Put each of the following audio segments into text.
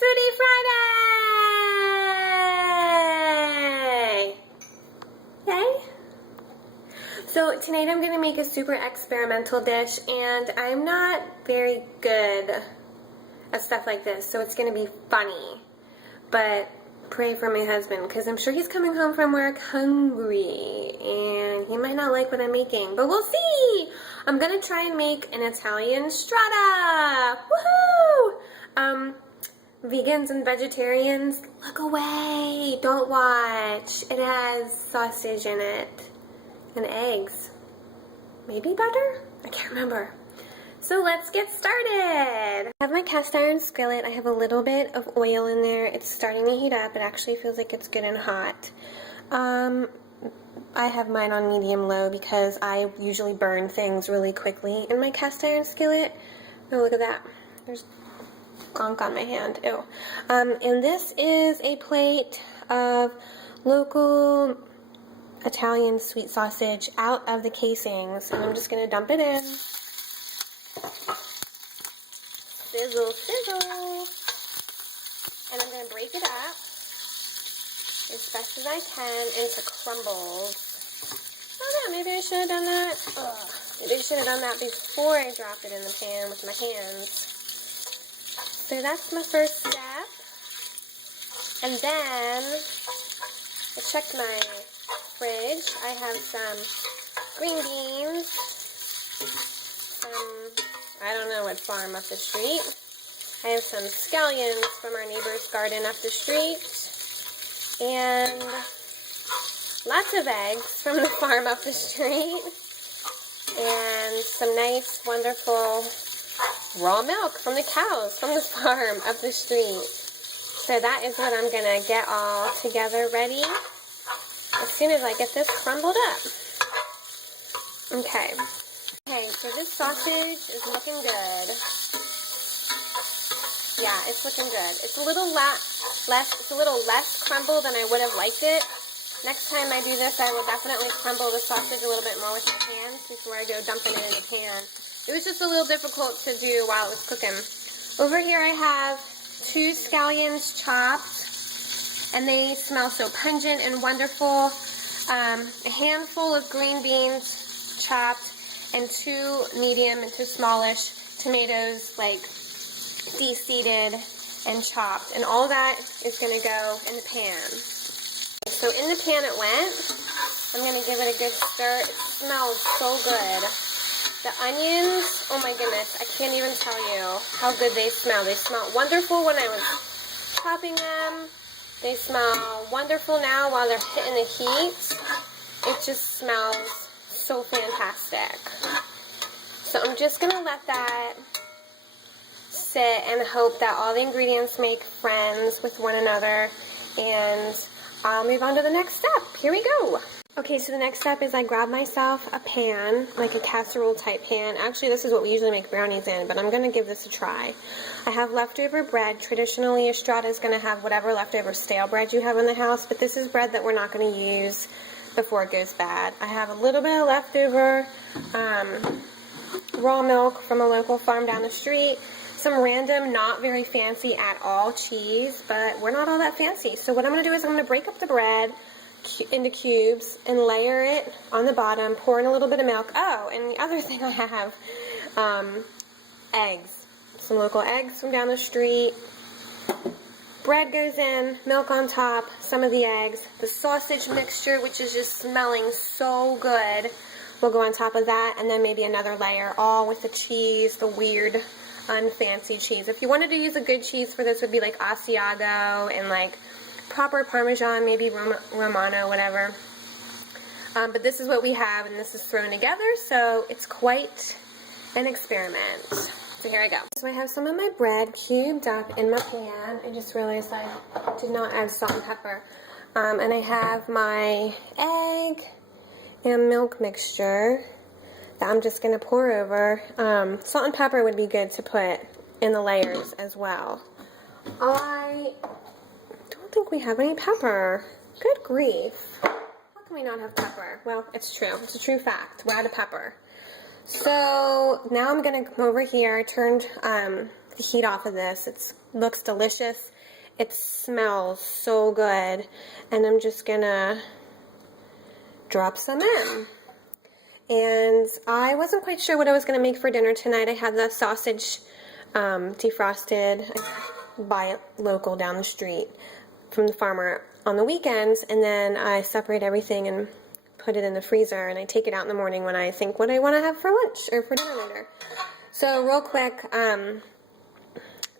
Foodie Friday! Yay! So tonight I'm going to make a super experimental dish, and I'm not very good at stuff like this, so it's going to be funny. But pray for my husband, because I'm sure he's coming home from work hungry, and he might not like what I'm making, but we'll see! I'm going to try and make an Italian strata! Woohoo! Vegans and vegetarians, look away! Don't watch! It has sausage in it. And eggs. Maybe butter? I can't remember. So let's get started! I have my cast iron skillet. I have a little bit of oil in there. It's starting to heat up. It actually feels like it's good and hot. I have mine on medium-low because I usually burn things really quickly in my cast iron skillet. Oh, look at that. There's gunk on my hand. Ew. And this is a plate of local Italian sweet sausage out of the casings, and I'm just going to dump it in. Sizzle, sizzle. And I'm going to break it up as best as I can into crumbles. Oh no, maybe I should have done that. Maybe I should have done that before I dropped it in the pan with my hands. So that's my first step. And then I checked my fridge. I have some green beans, some, I don't know what farm up the street. I have some scallions from our neighbor's garden up the street, and lots of eggs from the farm up the street, and some nice, wonderful raw milk from the cows from the farm up the street. So that is what I'm going to get all together ready as soon as I get this crumbled up. Okay. Okay, so this sausage is looking good. Yeah, it's looking good. It's a little less crumbled than I would have liked it. Next time I do this, I will definitely crumble the sausage a little bit more with my hands before I go dumping it in the pan. It was just a little difficult to do while it was cooking. Over here I have 2 scallions chopped, and they smell so pungent and wonderful. A handful of green beans chopped, and 2 medium to smallish tomatoes, like de-seeded and chopped. And all that is going to go in the pan. So in the pan it went. I'm going to give it a good stir. It smells so good. The onions, oh my goodness, I can't even tell you how good they smell. They smelled wonderful when I was chopping them. They smell wonderful now while they're hitting the heat. It just smells so fantastic. So I'm just going to let that sit and hope that all the ingredients make friends with one another, and I'll move on to the next step. Here we go. Okay, so the next step is I grab myself a pan, like a casserole type pan. Actually, this is what we usually make brownies in, but I'm going to give this a try. I have leftover bread. Traditionally, a strata is going to have whatever leftover stale bread you have in the house, but this is bread that we're not going to use before it goes bad. I have a little bit of leftover raw milk from a local farm down the street, some random, not very fancy at all cheese, but we're not all that fancy. So what I'm going to do is I'm going to break up the bread into cubes and layer it on the bottom, pour in a little bit of milk. Oh, and the other thing I have, eggs. Some local eggs from down the street. Bread goes in, milk on top, some of the eggs. The sausage mixture, which is just smelling so good, will go on top of that, and then maybe another layer, all with the cheese, the weird, unfancy cheese. If you wanted to use a good cheese for this, would be like Asiago and like proper Parmesan, maybe Romano, whatever. But this is what we have, and this is thrown together, so it's quite an experiment. So here I go. So I have some of my bread cubed up in my pan. I just realized I did not add salt and pepper. And I have my egg and milk mixture that I'm just going to pour over. Salt and pepper would be good to put in the layers as well. I don't think we have any pepper. Good grief. How can we not have pepper? Well, it's true. It's a true fact. We're out of pepper. So now I'm going to come over here. I turned the heat off of this. It's looks delicious. It smells so good. And I'm just gonna drop some in. And I wasn't quite sure what I was gonna make for dinner tonight. I had the sausage defrosted. I buy it local down the street from the farmer on the weekends, and then I separate everything and put it in the freezer, and I take it out in the morning when I think what I want to have for lunch or for dinner later. So real quick,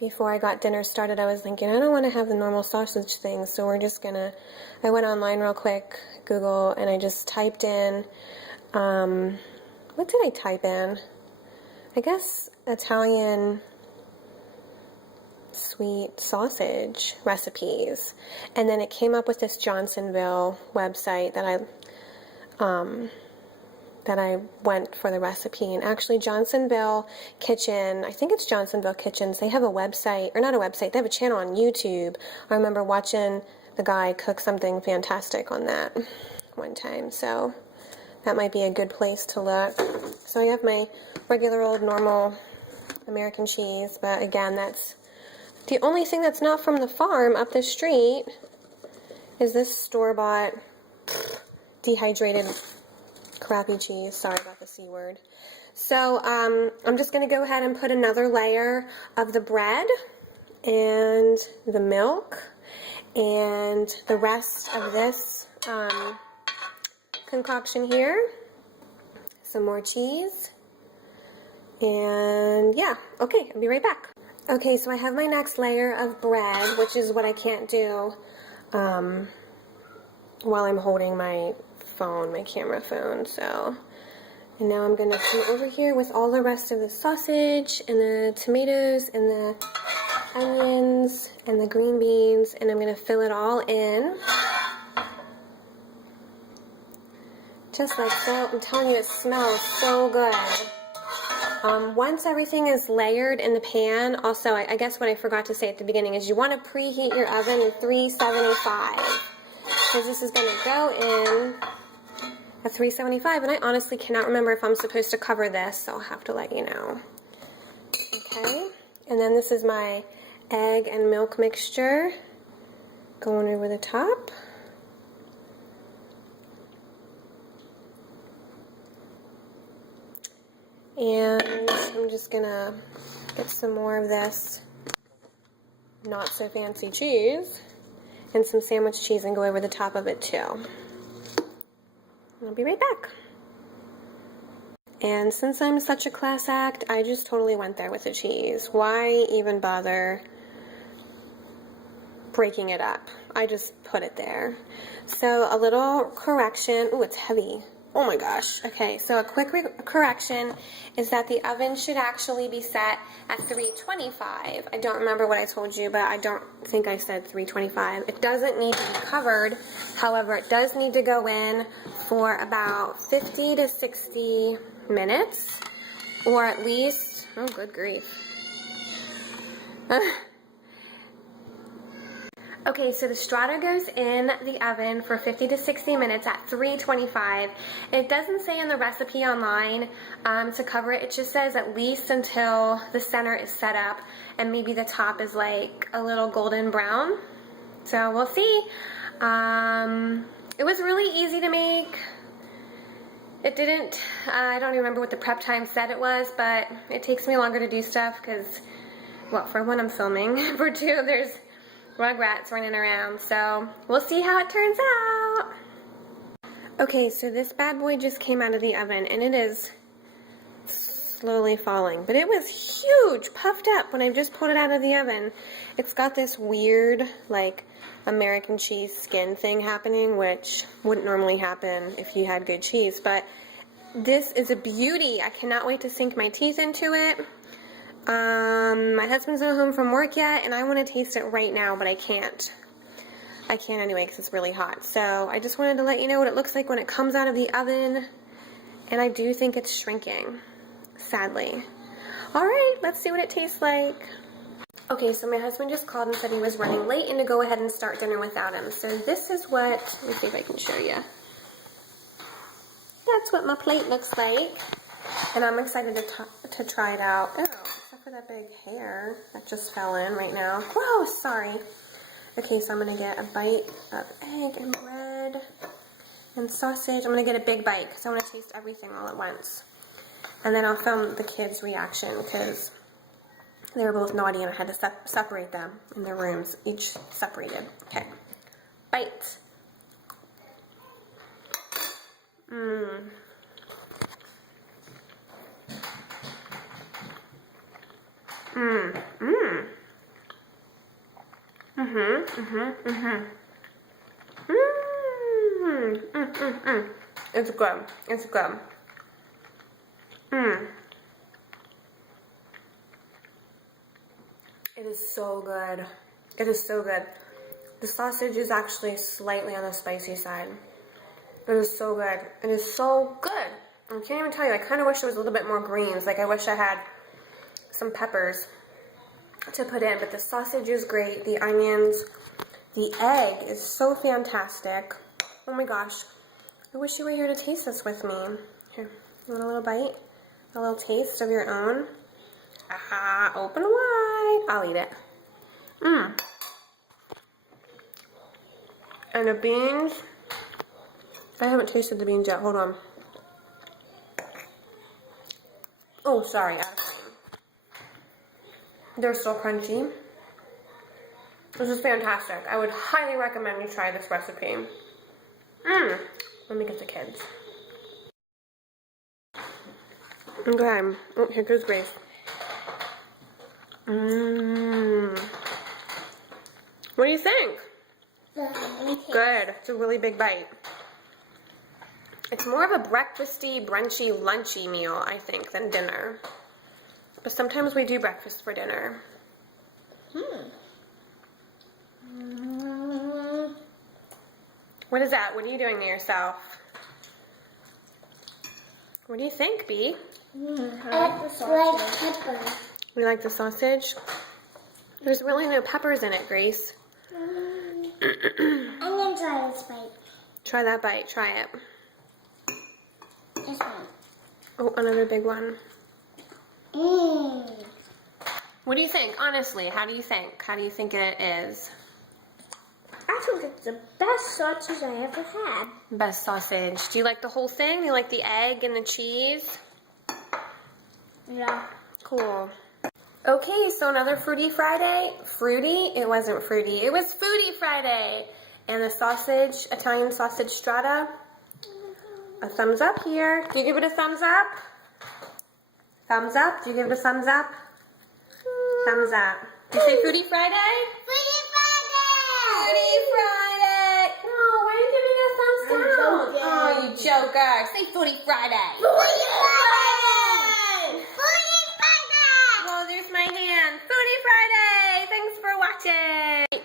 before I got dinner started, I was thinking I don't want to have the normal sausage thing, so we're just gonna, I went online real quick, Google, and I just typed in, what did I type in? I guess Italian sweet sausage recipes, and then it came up with this Johnsonville website that I went for the recipe. And actually Johnsonville Kitchen, I think it's Johnsonville Kitchens, they have a website, or not a website, they have a channel on YouTube. I remember watching the guy cook something fantastic on that one time, so that might be a good place to look. So I have my regular old normal American cheese, but again, that's the only thing that's not from the farm up the street is this store-bought dehydrated crappy cheese. Sorry about the C word. So I'm just going to go ahead and put another layer of the bread and the milk and the rest of this concoction here. Some more cheese. And yeah, okay, I'll be right back. Okay, so I have my next layer of bread, which is what I can't do while I'm holding my phone, my camera phone. So, and now I'm going to come over here with all the rest of the sausage and the tomatoes and the onions and the green beans, and I'm going to fill it all in. Just like so. I'm telling you, it smells so good. Once everything is layered in the pan, also, I guess what I forgot to say at the beginning is you want to preheat your oven at 375, because this is going to go in at 375, and I honestly cannot remember if I'm supposed to cover this, so I'll have to let you know. Okay, and then this is my egg and milk mixture going over the top. And I'm just gonna get some more of this not so fancy cheese and some sandwich cheese and go over the top of it too. I'll be right back. And since I'm such a class act, I just totally went there with the cheese. Why even bother breaking it up? I just put it there. So a little correction. Ooh, it's heavy. Oh my gosh. Okay, so a quick correction is that the oven should actually be set at 325. I don't remember what I told you, but I don't think I said 325. It doesn't need to be covered. However, it does need to go in for about 50 to 60 minutes, or at least, oh good grief. Okay, so the strata goes in the oven for 50 to 60 minutes at 325. It doesn't say in the recipe online to cover it. It just says at least until the center is set up and maybe the top is like a little golden brown. So we'll see. It was really easy to make. It didn't, I don't even remember what the prep time said it was, but it takes me longer to do stuff because, well, for one, I'm filming. For two, there's rugrats running around, so we'll see how it turns out. Okay, so this bad boy just came out of the oven, and it is slowly falling, but it was huge, puffed up when I just pulled it out of the oven. It's got this weird, like, American cheese skin thing happening, which wouldn't normally happen if you had good cheese, but this is a beauty. I cannot wait to sink my teeth into it. My husband's not home from work yet, and I want to taste it right now, but I can't. I can't anyway because it's really hot. So I just wanted to let you know what it looks like when it comes out of the oven, and I do think it's shrinking, sadly. Alright, let's see what it tastes like. Okay, so my husband just called and said he was running late and to go ahead and start dinner without him. So this is what, let me see if I can show you. That's what my plate looks like, and I'm excited to try it out. Oh, except for that big hair that just fell in right now. Gross, sorry. Okay, so I'm gonna get a bite of egg and bread and sausage. I'm gonna get a big bite because I want to taste everything all at once. And then I'll film the kids' reaction because they were both naughty and I had to separate them in their rooms, each separated. Okay, bite. Mmm. Mmm. Mmm. It's good. It's good. It is so good. It is so good. The sausage is actually slightly on the spicy side. It is so good. It is so good. I can't even tell you. I kind of wish there was a little bit more greens. Like I wish I had some peppers to put in, but the sausage is great. The onions, the egg is so fantastic. Oh my gosh. I wish you were here to taste this with me. Here, you want a little bite? A little taste of your own? Aha, open wide. I'll eat it. And the beans, I haven't tasted the beans yet. Hold on. Oh, sorry. They're still crunchy. This is fantastic. I would highly recommend you try this recipe. Let me get the kids. Okay. Oh, here goes Grace. What do you think? Good. It's a really big bite. It's more of a breakfasty, brunchy, lunchy meal, I think, than dinner. But sometimes we do breakfast for dinner. What is that? What are you doing to yourself? What do you think, Bee? I like the sausage. Pepper. You like the sausage? There's really no peppers in it, Grace. I'm gonna try this bite. Try that bite. Try it. This one. Oh, another big one. What do you think? Honestly, how do you think? How do you think it is? I think it's the best sausage I ever had. Best sausage. Do you like the whole thing? Do you like the egg and the cheese? Yeah. Cool. Okay, so another Fruity Friday. Fruity? It wasn't fruity. It was Foodie Friday. And the sausage, Italian sausage strata. A thumbs up here. Do you give it a thumbs up? Thumbs up? Do you give it a thumbs up? Thumbs up. Do you say Foodie Friday? Foodie Friday! Foodie Friday! No, why are you giving a thumbs down? Oh, you joker. Say Foodie Friday. Foodie Friday! Foodie Friday! Well, there's my hand. Foodie Friday! Thanks for watching.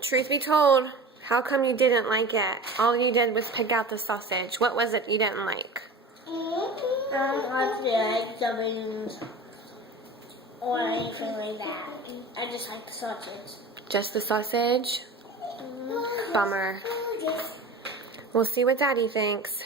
Truth be told, how come you didn't like it? All you did was pick out the sausage. What was it you didn't like? I don't like the eggs, the beans, or anything like that. I just like the sausage. Just the sausage? Bummer. We'll see what Daddy thinks.